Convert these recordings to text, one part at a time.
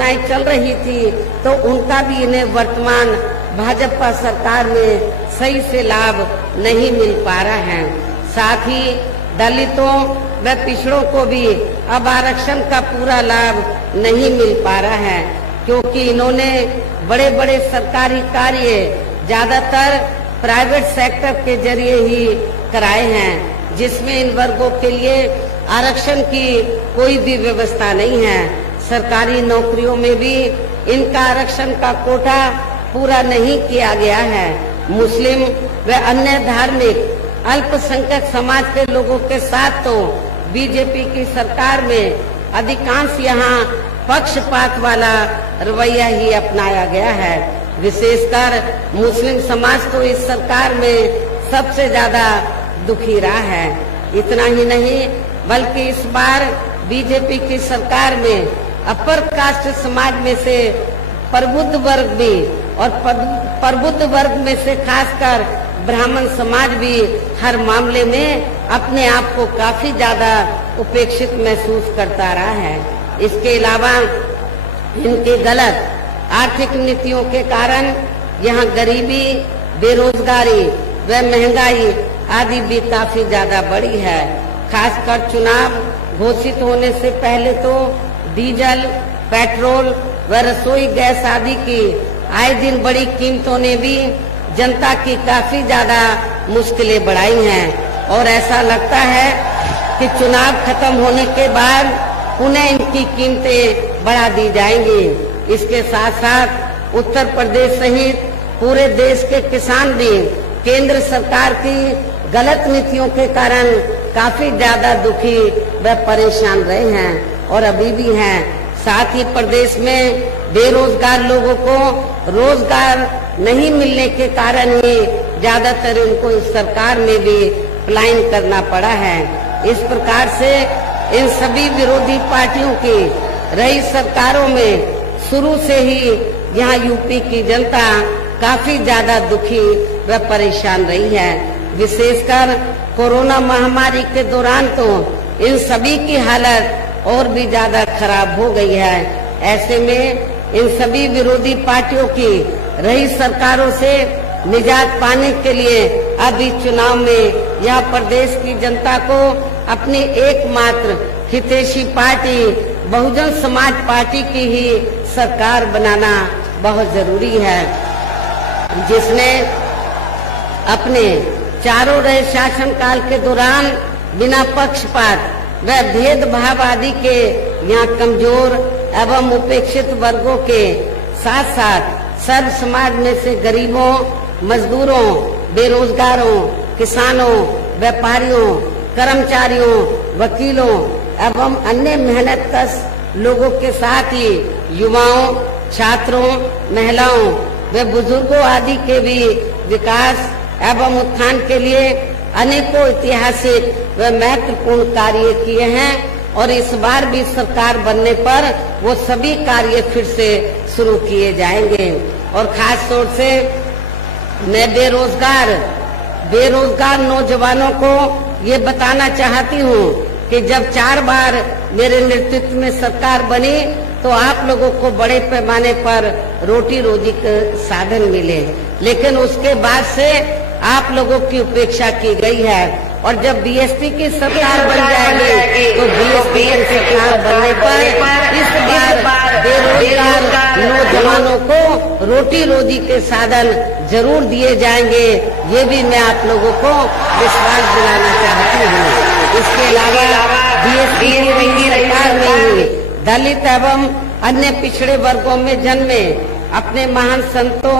योजनाएं चल रही थी तो उनका भी इन्हें वर्तमान भाजपा सरकार में सही से लाभ नहीं मिल पा रहा है। साथ ही दलितों व पिछड़ों को भी अब आरक्षण का पूरा लाभ नहीं मिल पा रहा है, क्योंकि इन्होंने बड़े बड़े सरकारी कार्य ज्यादातर प्राइवेट सेक्टर के जरिए ही कराए हैं, जिसमें इन वर्गों के लिए आरक्षण की कोई भी व्यवस्था नहीं है। सरकारी नौकरियों में भी इनका आरक्षण का कोटा पूरा नहीं किया गया है। मुस्लिम व अन्य धार्मिक अल्पसंख्यक समाज के लोगों के साथ तो बीजेपी की सरकार में अधिकांश यहाँ पक्षपात वाला रवैया ही अपनाया गया है। विशेषकर मुस्लिम समाज तो इस सरकार में सबसे ज्यादा दुखी रहा है। इतना ही नहीं बल्कि इस बार बीजेपी की सरकार में अपर कास्ट समाज में से प्रबुद्ध वर्ग भी और प्रबुद्ध वर्ग में से खासकर ब्राह्मण समाज भी हर मामले में अपने आप को काफी ज्यादा उपेक्षित महसूस करता रहा है। इसके अलावा इनके गलत आर्थिक नीतियों के कारण यहाँ गरीबी, बेरोजगारी व महंगाई आदि भी काफी ज्यादा बढ़ी है। खासकर चुनाव घोषित होने से पहले तो डीजल, पेट्रोल व रसोई गैस आदि की आए दिन बड़ी कीमतों ने भी जनता की काफी ज्यादा मुश्किलें बढ़ाई हैं और ऐसा लगता है कि चुनाव खत्म होने के बाद पुनः इनकी कीमतें बढ़ा दी जाएंगी। इसके साथ साथ उत्तर प्रदेश सहित पूरे देश के किसान भी केंद्र सरकार की गलत नीतियों के कारण काफी ज्यादा दुखी व परेशान रहे हैं और अभी भी हैं। साथ ही प्रदेश में बेरोजगार लोगों को रोजगार नहीं मिलने के कारण ही ज्यादातर इनको इस सरकार में भी पलायन करना पड़ा है। इस प्रकार से इन सभी विरोधी पार्टियों की रही सरकारों में शुरू से ही यहाँ यूपी की जनता काफी ज्यादा दुखी व परेशान रही है। विशेषकर कोरोना महामारी के दौरान तो इन सभी की हालत और भी ज्यादा खराब हो गई है। ऐसे में इन सभी विरोधी पार्टियों की रही सरकारों से निजात पाने के लिए अभी चुनाव में यह प्रदेश की जनता को अपनी एकमात्र हितैषी पार्टी बहुजन समाज पार्टी की ही सरकार बनाना बहुत जरूरी है, जिसने अपने चारों रहे शासनकाल के दौरान बिना पक्षपात व भेदभाव आदि के यहाँ कमजोर एवं उपेक्षित वर्गों के साथ साथ सर्व समाज में से गरीबों, मजदूरों, बेरोजगारों, किसानों, व्यापारियों, कर्मचारियों, वकीलों एवं अन्य मेहनतकश लोगों के साथ ही युवाओं, छात्रों, महिलाओं व बुजुर्गों आदि के भी विकास एवं उत्थान के लिए अनेकों ऐतिहासिक व महत्वपूर्ण कार्य किए हैं और इस बार भी सरकार बनने पर वो सभी कार्य फिर से शुरू किए जाएंगे। और खास तौर से मैं बेरोजगार नौजवानों को ये बताना चाहती हूँ कि जब 4 बार मेरे नेतृत्व में सरकार बनी तो आप लोगों को बड़े पैमाने पर रोटी रोजी के साधन मिले, लेकिन उसके बाद से आप लोगों की उपेक्षा की गई है। और जब बीएसपी की सरकार बन जाएगी तो बीएसपी की सरकार बनने पर इस बार बेरोजगार नौजवानों को रोटी रोजी के साधन जरूर दिए जाएंगे, ये भी मैं आप लोगों को विश्वास दिलाना चाहती हूँ। इसके अलावा बीएसपी की सरकार में ही दलित एवं अन्य पिछड़े वर्गों में जन्मे अपने महान संतों,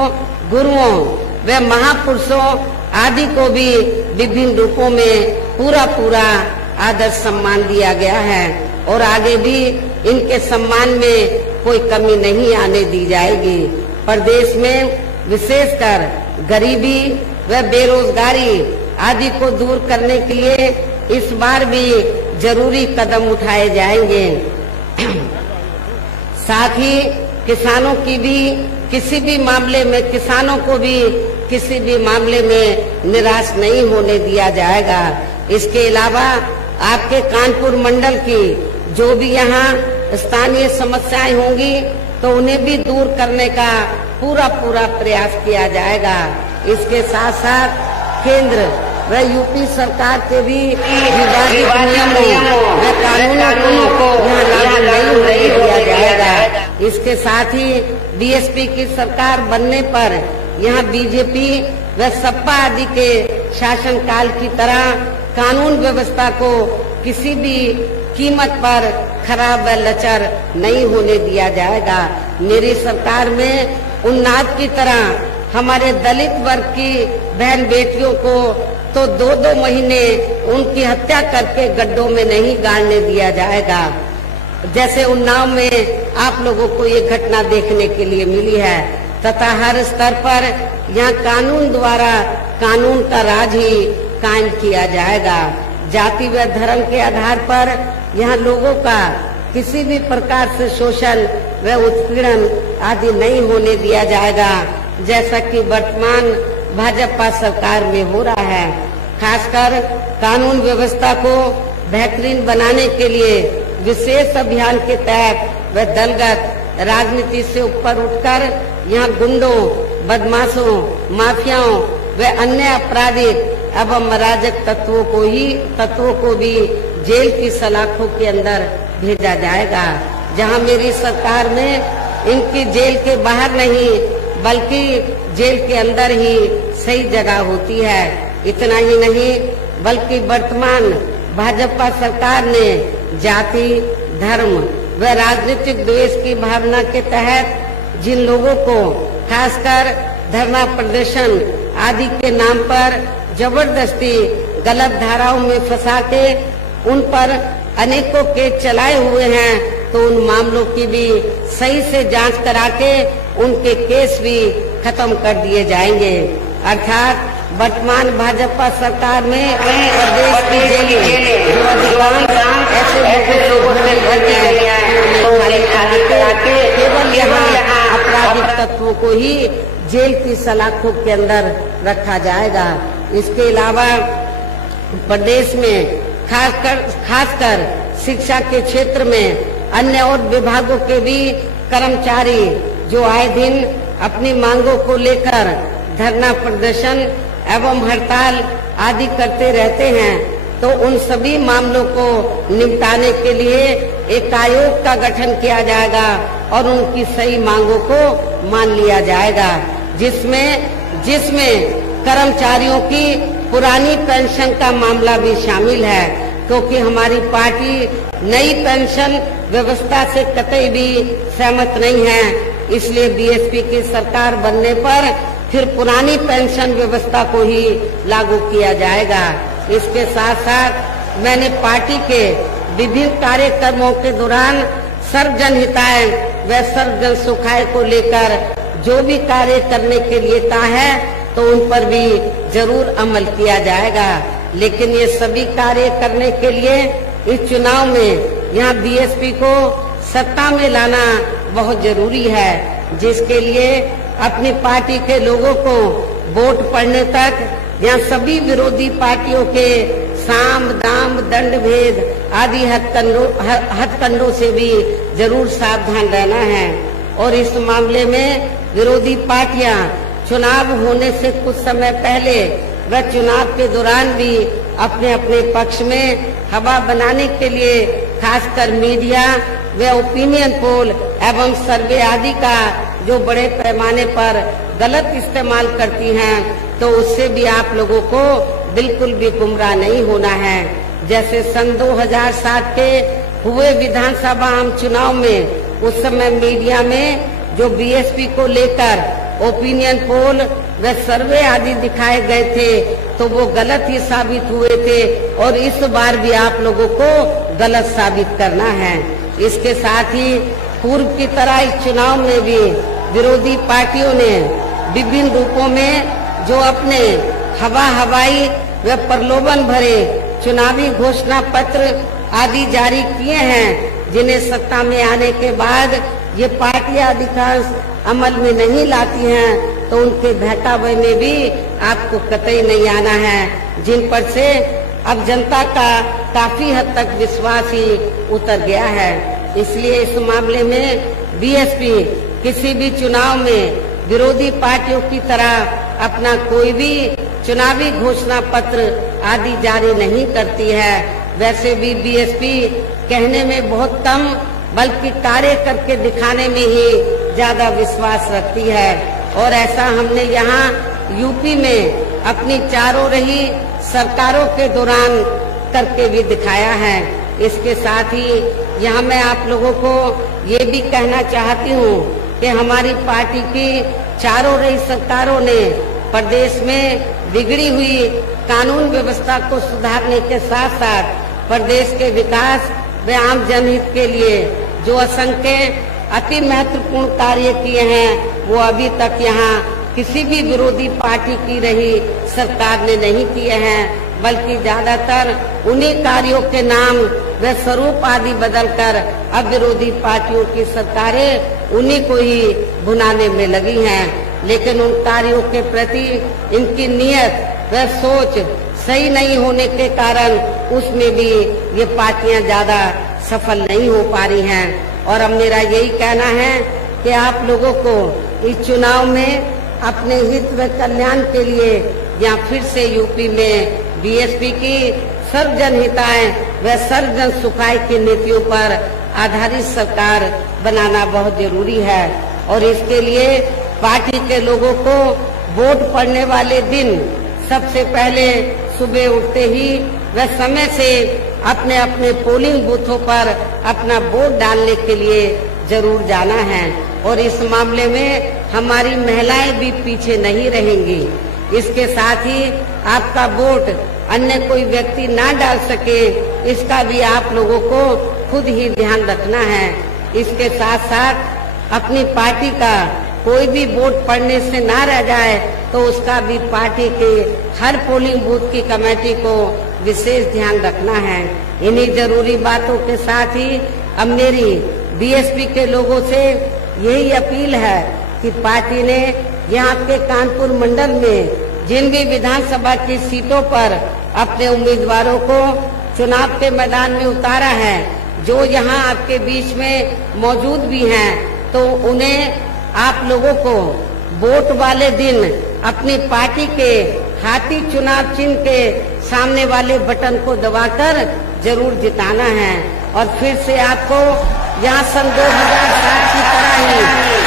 गुरुओं व महापुरुषों आदि को भी विभिन्न रूपों में पूरा आदर सम्मान दिया गया है और आगे भी इनके सम्मान में कोई कमी नहीं आने दी जाएगी। प्रदेश में विशेषकर गरीबी व बेरोजगारी आदि को दूर करने के लिए इस बार भी जरूरी कदम उठाए जाएंगे। साथ ही किसानों को भी किसी भी मामले में निराश नहीं होने दिया जाएगा। इसके अलावा आपके कानपुर मंडल की जो भी यहाँ स्थानीय समस्याएं होंगी तो उन्हें भी दूर करने का पूरा प्रयास किया जाएगा। इसके साथ साथ केंद्र व यूपी सरकार के भी विवादित नियमों व कानूनों को यहाँ लागू नहीं किया जाएगा। इसके साथ ही बीएसपी की सरकार बनने पर यहाँ बीजेपी व सपा आदि के शासनकाल की तरह कानून व्यवस्था को किसी भी कीमत पर खराब व लचर नहीं होने दिया जाएगा। मेरी सरकार में उन्नाद की तरह हमारे दलित वर्ग की बहन बेटियों को तो 2-2 महीने उनकी हत्या करके गड्ढों में नहीं गाड़ने दिया जाएगा। जैसे उन्नाव में आप लोगों को ये घटना देखने के लिए मिली है, तथा हर स्तर पर यहाँ कानून द्वारा कानून का राज ही कायम किया जाएगा। जाति व धर्म के आधार पर यहाँ लोगों का किसी भी प्रकार से शोषण व उत्पीड़न आदि नहीं होने दिया जाएगा, जैसा कि वर्तमान भाजपा सरकार में हो रहा है। खासकर कानून व्यवस्था को बेहतरीन बनाने के लिए विशेष अभियान के तहत व दलगत राजनीति से ऊपर उठकर यहाँ गुंडों, बदमाशों, माफियाओं व अन्य आपराधिक एवं अराजक तत्वों को भी जेल की सलाखों के अंदर भेजा जाएगा, जहां मेरी सरकार में इनकी जेल के बाहर नहीं बल्कि जेल के अंदर ही सही जगह होती है। इतना ही नहीं बल्कि वर्तमान भाजपा सरकार ने जाति, धर्म व राजनीतिक द्वेष की भावना के तहत जिन लोगों को खासकर धरना प्रदर्शन आदि के नाम पर जबरदस्ती गलत धाराओं में फंसा के उन पर अनेकों केस चलाए हुए हैं, तो उन मामलों की भी सही से जांच करा के उनके केस भी खत्म कर दिए जाएंगे। अर्थात वर्तमान भाजपा सरकार में प्रदेश की जेलें जो अधिकांश ऐसे लोगों से केवल यहाँ आपराधिक तत्वों को ही जेल की सलाखों के अंदर रखा जाएगा। इसके अलावा प्रदेश में खासकर शिक्षा के क्षेत्र में अन्य और विभागों के भी कर्मचारी जो आए दिन अपनी मांगों को लेकर धरना प्रदर्शन एवं हड़ताल आदि करते रहते हैं, तो उन सभी मामलों को निपटाने के लिए एक आयोग का गठन किया जाएगा और उनकी सही मांगों को मान लिया जाएगा, जिसमें कर्मचारियों की पुरानी पेंशन का मामला भी शामिल है, क्योंकि हमारी पार्टी नई पेंशन व्यवस्था से कतई भी सहमत नहीं है। इसलिए बीएसपी की सरकार बनने पर फिर पुरानी पेंशन व्यवस्था को ही लागू किया जाएगा। इसके साथ साथ मैंने पार्टी के विभिन्न कार्यक्रमों के दौरान सर्व जनहिताय व सर्व जन सुखाय को लेकर जो भी कार्य करने के लिए कहा है, तो उन पर भी जरूर अमल किया जाएगा। लेकिन ये सभी कार्य करने के लिए इस चुनाव में यहाँ बीएसपी को सत्ता में लाना बहुत जरूरी है, जिसके लिए अपनी पार्टी के लोगों को वोट पड़ने तक यहाँ सभी विरोधी पार्टियों के साम दाम दंड भेद आदि हथकंडों से भी जरूर सावधान रहना है। और इस मामले में विरोधी पार्टियां चुनाव होने से कुछ समय पहले व चुनाव के दौरान भी अपने अपने पक्ष में हवा बनाने के लिए खासकर मीडिया व ओपिनियन पोल एवं सर्वे आदि का जो बड़े पैमाने पर गलत इस्तेमाल करती हैं, तो उससे भी आप लोगों को बिल्कुल भी गुमराह नहीं होना है। जैसे सन 2007 के हुए विधानसभा आम चुनाव में उस समय मीडिया में जो बीएसपी को लेकर ओपिनियन पोल व सर्वे आदि दिखाए गए थे, तो वो गलत ही साबित हुए थे और इस बार भी आप लोगों को गलत साबित करना है। इसके साथ ही पूर्व की तरह इस चुनाव में भी विरोधी पार्टियों ने विभिन्न रूपों में जो अपने हवाई व प्रलोभन भरे चुनावी घोषणा पत्र आदि जारी किए हैं, जिन्हें सत्ता में आने के बाद ये पार्टियां अधिकांश अमल में नहीं लाती हैं, तो उनके बहकावे में भी आपको कतई नहीं आना है, जिन पर से अब जनता का काफी हद तक विश्वास ही उतर गया है। इसलिए इस मामले में बीएसपी किसी भी चुनाव में विरोधी पार्टियों की तरह अपना कोई भी चुनावी घोषणा पत्र आदि जारी नहीं करती है। वैसे भी बीएसपी कहने में बहुत कम बल्कि कार्य करके दिखाने में ही ज्यादा विश्वास रखती है और ऐसा हमने यहाँ यूपी में अपनी चारों रही सरकारों के दौरान करके भी दिखाया है। इसके साथ ही यहाँ मैं आप लोगों को ये भी कहना चाहती हूँ कि हमारी पार्टी की चारों रही सरकारों ने प्रदेश में बिगड़ी हुई कानून व्यवस्था को सुधारने के साथ साथ प्रदेश के विकास व आम जनहित के लिए जो असंख्य अति महत्वपूर्ण कार्य किए हैं वो अभी तक यहाँ किसी भी विरोधी पार्टी की रही सरकार ने नहीं किए हैं, बल्कि ज्यादातर उन्हीं कार्यों के नाम व स्वरूप आदि बदलकर अब विरोधी पार्टियों की सरकारें उन्हीं को ही भुनाने में लगी हैं। लेकिन उन कार्यों के प्रति इनकी नीयत व सोच सही नहीं होने के कारण उसमें भी ये पार्टियां ज्यादा सफल नहीं हो पा रही हैं। और अब मेरा यही कहना है कि आप लोगों को इस चुनाव में अपने हित व कल्याण के लिए या फिर से यूपी में बीएसपी की सर्व जनहिताएं व सर्व जन सुखाई की नीतियों पर आधारित सरकार बनाना बहुत जरूरी है। और इसके लिए पार्टी के लोगों को वोट पड़ने वाले दिन सबसे पहले सुबह उठते ही व समय से अपने अपने पोलिंग बूथों पर अपना वोट डालने के लिए जरूर जाना है। और इस मामले में हमारी महिलाएं भी पीछे नहीं रहेंगी। इसके साथ ही आपका वोट अन्य कोई व्यक्ति ना डाल सके, इसका भी आप लोगों को खुद ही ध्यान रखना है। इसके साथ साथ अपनी पार्टी का कोई भी वोट पड़ने से ना रह जाए तो उसका भी पार्टी के हर पोलिंग बूथ की कमेटी को विशेष ध्यान रखना है। इन्हीं जरूरी बातों के साथ ही अब मेरी बीएसपी के लोगों से यही अपील है कि पार्टी ने यहाँ के कानपुर मंडल में जिन भी विधानसभा की सीटों पर अपने उम्मीदवारों को चुनाव के मैदान में उतारा है, जो यहाँ आपके बीच में मौजूद भी हैं, तो उन्हें आप लोगों को वोट वाले दिन अपनी पार्टी के हाथी चुनाव चिन्ह के सामने वाले बटन को दबाकर जरूर जिताना है। और फिर से आपको यहाँ सन 2007 की तरह ही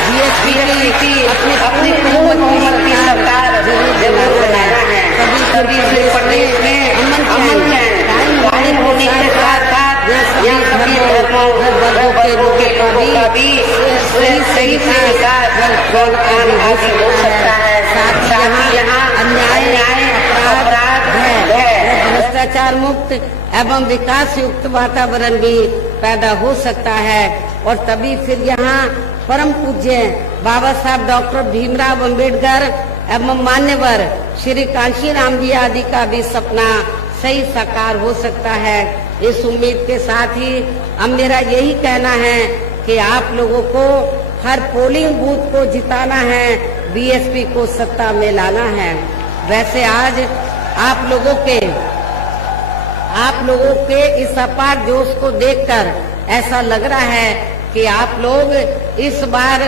बीएसपी की अपनी बहुमत की सरकार जरूर बनाना है। कभी प्रदेश में अमन चैन होने के साथ यहाँ सभी वर्गों के लोगों का भी सही से हासिल हो सकता है। साथ ही यहाँ अन्याय अपराध भ्रष्टाचार मुक्त एवं विकास युक्त वातावरण भी पैदा हो सकता है। और तभी फिर यहाँ परम पूज्य बाबा साहब डॉक्टर भीमराव अंबेडकर एवं मान्यवर श्री कांशीराम जी आदि का भी सपना सही साकार हो सकता है। इस उम्मीद के साथ ही अब मेरा यही कहना है कि आप लोगों को हर पोलिंग बूथ को जिताना है, बीएसपी को सत्ता में लाना है। वैसे आज आप लोगों के इस अपार जोश को देखकर ऐसा लग रहा है कि आप लोग इस बार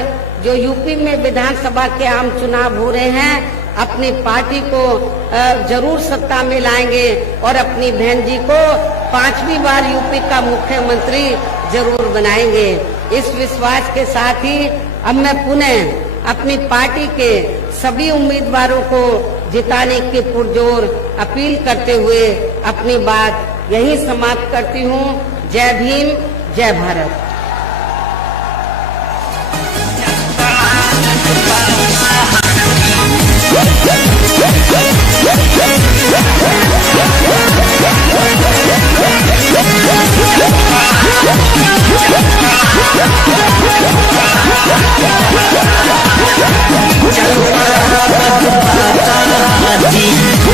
जो यूपी में विधानसभा के आम चुनाव हो रहे हैं, अपनी पार्टी को जरूर सत्ता में लाएंगे और अपनी बहन जी को 5वीं बार यूपी का मुख्यमंत्री जरूर बनाएंगे। इस विश्वास के साथ ही अब मैं पुनः अपनी पार्टी के सभी उम्मीदवारों को जिताने की पुरजोर अपील करते हुए अपनी बात यही समाप्त करती हूँ। जय भीम, जय भारत।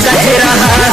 चल रहा